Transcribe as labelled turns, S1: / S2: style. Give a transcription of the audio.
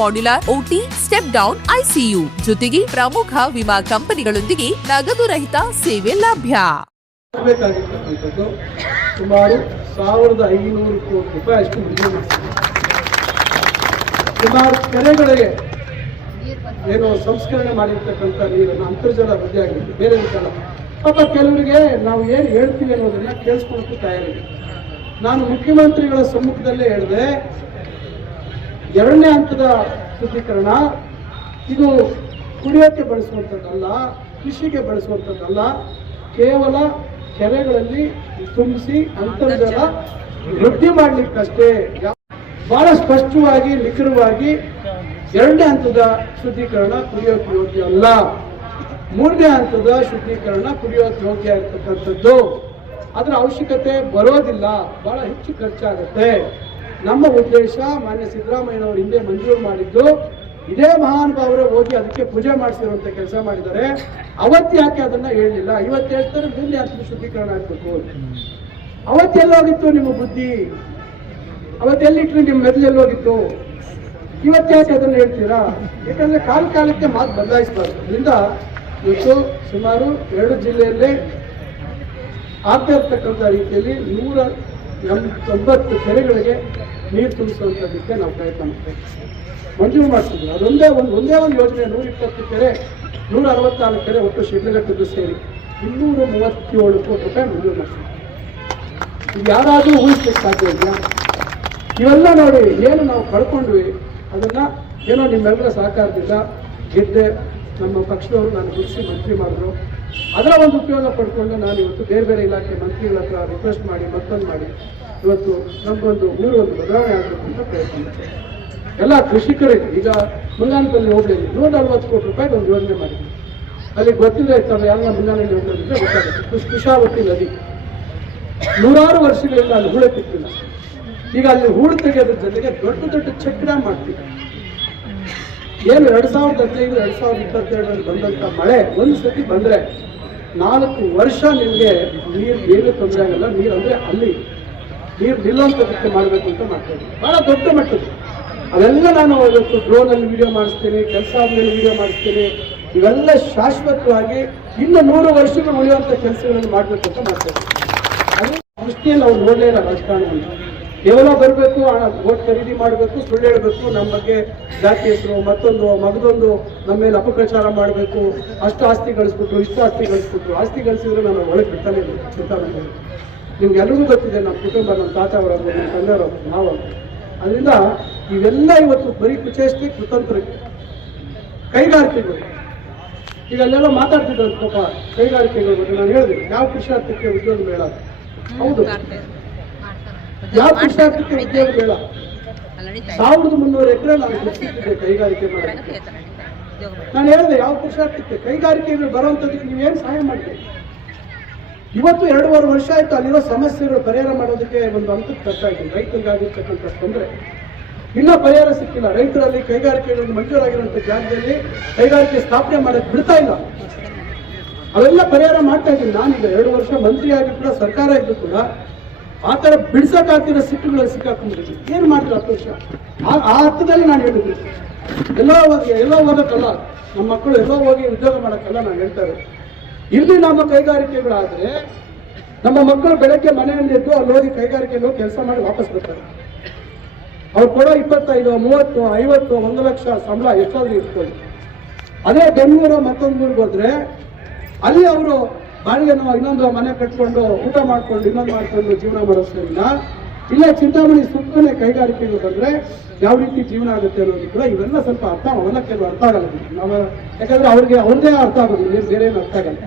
S1: modular OT step down ICU ಜೊತೆಗೆ ಪ್ರಮುಖ ವಿಮಾ ಕಂಪನಿಗಳೊಂದಿಗೆ ನಗದು ರಹಿತ ಸೇವೆ ಲಭ್ಯ.
S2: ಸುಮಾರು ಸಾವಿರದ ಐನೂರು ಕೋಟಿ ರೂಪಾಯಿ ಅಷ್ಟು ಸುಮಾರು ಕೆರೆಗಳಿಗೆ ಏನು ಸಂಸ್ಕರಣೆ ಮಾಡಿರ್ತಕ್ಕಂಥ ನೀರನ್ನು ಅಂತರ್ಜಲ ವೃದ್ಧಿ ಆಗಿರುತ್ತೆ. ಬೇರೆ ವಿಚಾರ ಪಾಪ ಕೆಲವರಿಗೆ ನಾವು ಏನು ಹೇಳ್ತೀವಿ ಅನ್ನೋದನ್ನ ಕೇಳಿಸ್ಕೊಳ್ಳೋಕ್ಕೂ ತಯಾರಿದೆ. ನಾನು ಮುಖ್ಯಮಂತ್ರಿಗಳ ಸಮ್ಮುಖದಲ್ಲೇ ಹೇಳಿದೆ ಎರಡನೇ ಹಂತದ ಶುದ್ಧೀಕರಣ ಇದು ಕುಡಿಯೋಕ್ಕೆ ಬಳಸುವಂಥದ್ದಲ್ಲ ಕೃಷಿಗೆ ಬಳಸುವಂಥದ್ದಲ್ಲ ಕೇವಲ ಕೆರೆಗಳಲ್ಲಿ ತುಂಬಿಸಿ ಅಂತರ್ಜಲ ವೃದ್ಧಿ ಮಾಡಲಿಕ್ಕಷ್ಟೇ, ಬಹಳ ಸ್ಪಷ್ಟವಾಗಿ, ನಿಖರವಾಗಿ ಎರಡನೇ ಹಂತದ ಶುದ್ಧೀಕರಣ ಕುಡಿಯೋಕೆ ಯೋಗ್ಯ ಅಲ್ಲ. ಮೂರನೇ ಹಂತದ ಶುದ್ಧೀಕರಣ ಕುಡಿಯೋಕೆ ಯೋಗ್ಯ ಇರ್ತಕ್ಕಂಥದ್ದು. ಅದರ ಅವಶ್ಯಕತೆ ಬರೋದಿಲ್ಲ, ಬಹಳ ಹೆಚ್ಚು ಖರ್ಚಾಗುತ್ತೆ. ನಮ್ಮ ಉದ್ದೇಶ ಮಾನ್ಯ ಸಿದ್ದರಾಮಯ್ಯನವರು ಹಿಂದೆ ಮಂಜೂರು ಮಾಡಿದ್ದು, ಇದೇ ಮಹಾನುಭಾವರು ಹೋಗಿ ಅದಕ್ಕೆ ಪೂಜೆ ಮಾಡಿಸಿರುವಂತ ಕೆಲಸ ಮಾಡಿದ್ದಾರೆ. ಅವತ್ತು ಯಾಕೆ ಅದನ್ನ ಹೇಳಲಿಲ್ಲ? ಇವತ್ತು ಹೇಳ್ತಾರೆ, ಮುಂದೆ ಅದಕ್ಕೆ ಶುದ್ಧೀಕರಣ ಆಗ್ಬೇಕು. ಅವತ್ತೆಲ್ಲೋಗಿತ್ತು ನಿಮ್ಮ ಬುದ್ಧಿ? ಅವತ್ತೆಲ್ಲಿಟ್ರಿ ನಿಮ್ಮ ಮೆದುಳೆಲ್ಲೋಗಿತ್ತು ಇವತ್ತು ಯಾಕೆ ಅದನ್ನ ಹೇಳ್ತೀರಾ? ಯಾಕಂದ್ರೆ ಕಾಲ ಕಾಲಕ್ಕೆ ಮಾತು ಬದಲಾಯಿಸಬಾರ್ದು. ಅದರಿಂದ ಇವತ್ತು ಸುಮಾರು ಎರಡು ಜಿಲ್ಲೆಯಲ್ಲೇ ಆಗ್ತಾ ಇರ್ತಕ್ಕಂಥ ರೀತಿಯಲ್ಲಿ ನೂರ ಎಂಬತ್ತೊಂಬತ್ತು ಕೆರೆಗಳಿಗೆ ನೀರು ತುಂಬಿಸುವಂಥದ್ದಕ್ಕೆ ನಾವು ಪ್ರಯತ್ನ ಮಾಡ್ತೇವೆ. ಮಂಜೂರು ಮಾಡ್ತಿದ್ವಿ ಅದೊಂದೇ ಒಂದು, ಒಂದೇ ಒಂದು ಯೋಜನೆ ನೂರ ಇಪ್ಪತ್ತು ಕೆರೆ ನೂರ ಅರವತ್ನಾಲ್ಕು ಕೆರೆ ಒಟ್ಟು ಶಿಡ್ಲಘಟ್ಟದ್ದು ಸೇರಿ ಇನ್ನೂರ ಮೂವತ್ತೇಳು ಕೋಟಿ ರೂಪಾಯಿ ಮಂಜೂರು ಮಾಡ್ತೀವಿ ಇದು ಯಾರಾದರೂ ಊಹಿಸ್ಲಿಕ್ಕೆ ಸಾಧ್ಯ ಇದೆಯಾ? ಇವೆಲ್ಲ ನೋಡಿ ಏನು ನಾವು ಕಳ್ಕೊಂಡ್ವಿ, ಅದನ್ನ ಏನೋ ನಿಮ್ಮೆಲ್ಲರ ಸಹಕಾರದಿಂದ ಗೆದ್ದೆ ನಮ್ಮ ಪಕ್ಷದವರು ನಾನು ಗುರುಸಿ ಮಂತ್ರಿ ಮಾಡಿದ್ರು. ಅದರ ಒಂದು ಉಪಯೋಗ ಪಡ್ಕೊಂಡು ನಾನು ಇವತ್ತು ಬೇರೆ ಬೇರೆ ಇಲಾಖೆ ಮಂತ್ರಿಗಳ ಹತ್ರ ರಿಕ್ವೆಸ್ಟ್ ಮಾಡಿ, ಮತ್ತೊಂದು ಮಾಡಿ. ಇವತ್ತು ನಮಗೊಂದು ಊರೊಂದು ಬದಲಾವಣೆ ಆಗಬೇಕು ಅಂತ ಪ್ರಯತ್ನ ಎಲ್ಲ ಕೃಷಿಕರಿಗೆ ಈಗ ಮುಂಗಾನದಲ್ಲಿ ಹೋಗಲಿ. ನೂರ ನಲ್ವತ್ತು ಕೋಟಿ ರೂಪಾಯಿ ಒಂದು ಯೋಜನೆ ಮಾಡಿದ್ವಿ. ಅಲ್ಲಿ ಗೊತ್ತಿಲ್ಲ ಇರ್ತಾರೆ ಎಲ್ಲ ಮುಂಗಾನಲ್ಲಿ ಹೋಗೋದಿದ್ರೆ ಗೊತ್ತಾಗುತ್ತೆ. ಕುಶ್- ಕುಶಾವತಿ ನದಿ. ನೂರಾರು ವರ್ಷಗಳಿಂದ ಅಲ್ಲಿ ಹೂಳೆ ಈಗ ಅಲ್ಲಿ ಹೂಳು ತೆಗೆಯೋದ್ರ ಜೊತೆಗೆ ದೊಡ್ಡ ದೊಡ್ಡ ಚಕ್ರ ಮಾಡ್ತೀವಿ. ಏನು ಎರಡ್ ಸಾವಿರದ ಹದಿನೈದು, ಎರಡ್ ಸಾವಿರದ ಇಪ್ಪತ್ತೆರಡರಲ್ಲಿ ಬಂದಂತ ಮಳೆ, ಒಂದು ಸತಿ ಬಂದ್ರೆ ನಾಲ್ಕು ವರ್ಷ ನಿಮಗೆ ನೀರು ಏನು ತೊಂದರೆ ಆಗಲ್ಲ. ನೀರು ಅಂದ್ರೆ ಅಲ್ಲಿ ನೀರು ಬಿಟ್ಟು ಮಾಡಬೇಕು ಅಂತ ಮಾಡ್ತಾ ಇದ್ದೀನಿ. ಬಹಳ ದೊಡ್ಡ ಮಟ್ಟದ್ದು. ಅವೆಲ್ಲ ನಾನು ಇವತ್ತು ಡ್ರೋನ್ ಅಲ್ಲಿ ವಿಡಿಯೋ ಮಾಡಿಸ್ತೀನಿ, ಕೆಲಸ ಆದ್ಮೇಲೆ ವಿಡಿಯೋ ಮಾಡಿಸ್ತೀನಿ. ಇವೆಲ್ಲ ಶಾಶ್ವತವಾಗಿ ಇನ್ನು ನೂರು ವರ್ಷಗಳು ಉಳಿಯುವಂತ ಕೆಲಸಗಳನ್ನು ಮಾಡಬೇಕು ಅಂತ ಮಾಡ್ತಾ ಇದ್ದೀನಿ. ಅದು ದೃಷ್ಟಿಯಲ್ಲಿ ಅವ್ರು ನೋಡಲೇ ಇಲ್ಲ ರಾಜಕಾರಣವನ್ನು ಕೇವಲ ಬರಬೇಕು ಓಟ್ ಖರೀದಿ ಮಾಡಬೇಕು, ಸುಳ್ಳು ಹೇಳಬೇಕು, ನಮ್ಮ ಬಗ್ಗೆ ಜಾತಿ ಹೆಸರು, ಮತ್ತೊಂದು, ಮಗದೊಂದು, ನಮ್ಮ ಮೇಲೆ ಅಪಪ್ರಚಾರ ಮಾಡಬೇಕು, ಅಷ್ಟು ಆಸ್ತಿ ಗಳಿಸ್ಬಿಟ್ರು, ಇಷ್ಟು ಆಸ್ತಿ ಗಳಿಸ್ಬಿಟ್ರು, ಆಸ್ತಿ ಗಳಿಸಿದ್ರೆ ನಾನು ಒಳಗೆ ಬಿಡ್ತಾನೆ ನಿಮ್ಗೆ ನಿಮ್ಗೆಲ್ರಿಗೂ ಗೊತ್ತಿದೆ, ನಮ್ಮ ಕುಟುಂಬ, ನಮ್ಮ ತಾತ ಅವರವರು ನಮ್ಮ ತಂದೆಯವರು ನಾವು ಅದರಿಂದ ಇವೆಲ್ಲ ಇವತ್ತು ಬರೀ ಕುಚೇಷ್ಟೇ ಕುತಂತ್ರಕ್ಕೆ. ಕೈಗಾರಿಕೆಗಳು. ಈಗ ಅಲ್ಲೆಲ್ಲ ಮಾತಾಡ್ತಿದ್ರು ಪಾಪ ಕೈಗಾರಿಕೆಗಳ ಬಗ್ಗೆ ನಾನು ಹೇಳಿದೆ. ಯಾವ ಪುರುಷಾರ್ಥಕ್ಕೆ ಉದ್ಯೋಗ ಬೇಡ ಹೌದು. ಯಾವ ಪುರುಷಾರ್ಥಕ್ಕೆ ಉದ್ಯೋಗ ಬೇಡ. ಸಾವಿರದ ಮುನ್ನೂರು ಎಕರೆ ನಾನು ಗುರುತಿಸಿದ್ದೆ ಕೈಗಾರಿಕೆ ನಾನು ಹೇಳಿದೆ ಯಾವ ಪುರುಷಾರ್ಥಕ್ಕೆ ಕೈಗಾರಿಕೆಗಳು ಬರುವಂಥದ್ದಕ್ಕೆ ನೀವೇನು ಸಹಾಯ ಮಾಡ್ತೀರಿ? ಇವತ್ತು ಎರಡೂವರೆ ವರ್ಷ ಆಯ್ತು ಅಲ್ಲಿರೋ ಸಮಸ್ಯೆಗಳು ಪರಿಹಾರ ಮಾಡೋದಕ್ಕೆ ಒಂದು ಹಂತಕ್ಕೆ ತರ್ತಾ ಇದ್ದೀನಿ ರೈತರಿಗೆ ಆಗಿರ್ತಕ್ಕಂಥ ತೊಂದರೆ. ಇನ್ನೂ ಪರಿಹಾರ ಸಿಕ್ಕಿಲ್ಲ. ರೈತರಲ್ಲಿ ಕೈಗಾರಿಕೆಗಳನ್ನು ಮಂಜೂರಾಗಿರುವಂಥ ಜಾಗದಲ್ಲಿ ಕೈಗಾರಿಕೆ ಸ್ಥಾಪನೆ ಮಾಡಕ್ ಬಿಡ್ತಾ ಇಲ್ಲ. ಅವೆಲ್ಲ ಪರಿಹಾರ ಮಾಡ್ತಾ ಇದ್ದೀನಿ. ನಾನೀಗ ಎರಡು ವರ್ಷ ಮಂತ್ರಿ ಆಗಿ ಕೂಡ ಸರ್ಕಾರ ಇದ್ದು ಕೂಡ ಆ ಥರ ಬಿಡಿಸೋಕ್ಕಾಗ್ತಿರೋ ಸಿಕ್ಕುಗಳಲ್ಲಿ ಸಿಕ್ಕಾಕೊಂಡಿದ್ದೀವಿ ಏನು ಮಾಡಿದ್ರು ಹತ್ತು ವರ್ಷ? ಆ- ಹತ್ತದಲ್ಲಿ ನಾನು ಹೇಳಿದ್ದೆ. ಎಲ್ಲೋ ಹೋಗಿ, ಎಲ್ಲೋ ಓದೋಕ್ಕಲ್ಲ ನಮ್ಮ ಮಕ್ಕಳು ಎಲ್ಲೋ ಹೋಗಿ ಉದ್ಯೋಗ ಮಾಡೋಕ್ಕಲ್ಲ ನಾನು ಹೇಳ್ತಾ ಇಲ್ಲಿ ನಮ್ಮ ಕೈಗಾರಿಕೆಗಳಾದ್ರೆ, ನಮ್ಮ ಮಕ್ಕಳು ಬೆಳಗ್ಗೆ ಮನೆಯಲ್ಲಿ ಎದ್ದು ಅಲ್ಲಿ ಹೋಗಿ ಹೋಗಿ ಕೆಲಸ ಮಾಡಿ ವಾಪಸ್ ಬರ್ತಾರೆ. ಅವ್ರು ಕೊಡೋ ಇಪ್ಪತ್ತೈದು, ಮೂವತ್ತು, ಐವತ್ತು, ಒಂದು ಲಕ್ಷ ಸಂಬಳ ಎಷ್ಟಾದ್ರೂ ಇಟ್ಕೊಳ್ಳಿ. ಅದೇ ಬೆಂಗಳೂರು ಮತ್ತೊಂದು ಹೋದ್ರೆ, ಅಲ್ಲಿ ಅವರು ಬಾಡಿಗೆ ನಾವು ಇನ್ನೊಂದು ಮನೆ ಕಟ್ಕೊಂಡು ಊಟ ಮಾಡ್ಕೊಂಡು ಇನ್ನೊಂದು ಮಾಡ್ಕೊಂಡು ಜೀವನ ಮಾಡೋದ್ರಿಂದ ಇಲ್ಲ. ಚಿಂತಾಮಣಿ ಸುಮ್ಮನೆ ಕೈಗಾರಿಕೆಗಳು ಬಂದ್ರೆ ಯಾವ ರೀತಿ ಜೀವನ ಆಗುತ್ತೆ ಅನ್ನೋದು ಕೂಡ ಇವೆಲ್ಲ ಸ್ವಲ್ಪ ಅರ್ಥ ಅವೆಲ್ಲ ಕೆಲವು ಅರ್ಥ ಆಗಲ್ಲ. ನಾವು ಯಾಕಂದ್ರೆ ಅವ್ರಿಗೆ ಅವ್ರದೇ ಅರ್ಥ ಆಗೋದು ಬೇರೆ ಏನು ಅರ್ಥ ಆಗಲ್ಲ.